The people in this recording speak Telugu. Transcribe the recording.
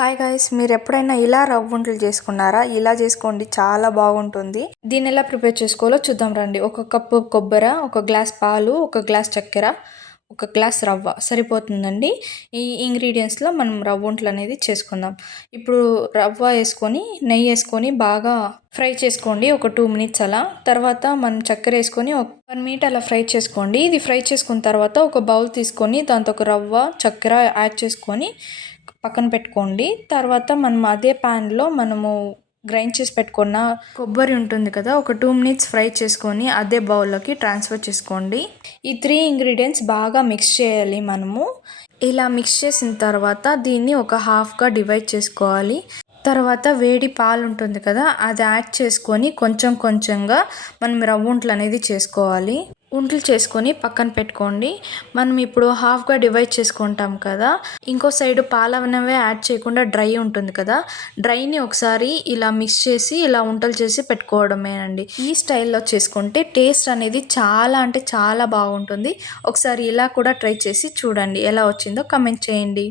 హాయ్ గైస్, మీరు ఎప్పుడైనా ఇలా రవ్వ ఉండలు చేసుకున్నారా? ఇలా చేసుకోండి, చాలా బాగుంటుంది. దీన్ని ఎలా ప్రిపేర్ చేసుకోవాలో చూద్దాం రండి. ఒక కప్పు కొబ్బరి, ఒక గ్లాస్ పాలు, ఒక గ్లాస్ చక్కెర, ఒక గ్లాస్ రవ్వ సరిపోతుందండి. ఈ ఇంగ్రీడియంట్స్లో మనం రవ్వ ఉండలు అనేది చేసుకుందాం. ఇప్పుడు రవ్వ వేసుకొని నెయ్యి వేసుకొని బాగా ఫ్రై చేసుకోండి ఒక 2 మినిట్స్ అలా. తర్వాత మనం చక్కెర వేసుకొని ఒక 1 మినిట్ అలా ఫ్రై చేసుకోండి. ఇది ఫ్రై చేసుకున్న తర్వాత ఒక బౌల్ తీసుకొని దాంతో ఒక రవ్వ చక్కెర యాడ్ చేసుకొని పక్కన పెట్టుకోండి. తర్వాత మనం అదే ప్యాన్లో మనము గ్రైండ్ చేసి పెట్టుకున్న కొబ్బరి ఉంటుంది కదా, ఒక 2 మినిట్స్ ఫ్రై చేసుకొని అదే బౌల్లోకి ట్రాన్స్ఫర్ చేసుకోండి. ఈ 3 ఇంగ్రీడియంట్స్ బాగా మిక్స్ చేయాలి మనము. ఇలా మిక్స్ చేసిన తర్వాత దీన్ని ఒక హాఫ్గా డివైడ్ చేసుకోవాలి. తర్వాత వేడి పాలు ఉంటుంది కదా, అది యాడ్ చేసుకొని కొంచెం కొంచెంగా మనం రవ్వ ఉండలు అనేది చేసుకోవాలి. ఉండలు చేసుకొని పక్కన పెట్టుకోండి. మనం ఇప్పుడు హాఫ్గా డివైడ్ చేసుకుంటాం కదా, ఇంకో సైడ్ పాలవనవే యాడ్ చేయకుండా డ్రై ఉంటుంది కదా, డ్రైని ఒకసారి ఇలా మిక్స్ చేసి ఇలా ఉండలు చేసి పెట్టుకోవడమేనండి. ఈ స్టైల్లో చేసుకుంటే టేస్ట్ అనేది చాలా అంటే చాలా బాగుంటుంది. ఒకసారి ఇలా కూడా ట్రై చేసి చూడండి, ఎలా వచ్చిందో కమెంట్ చేయండి.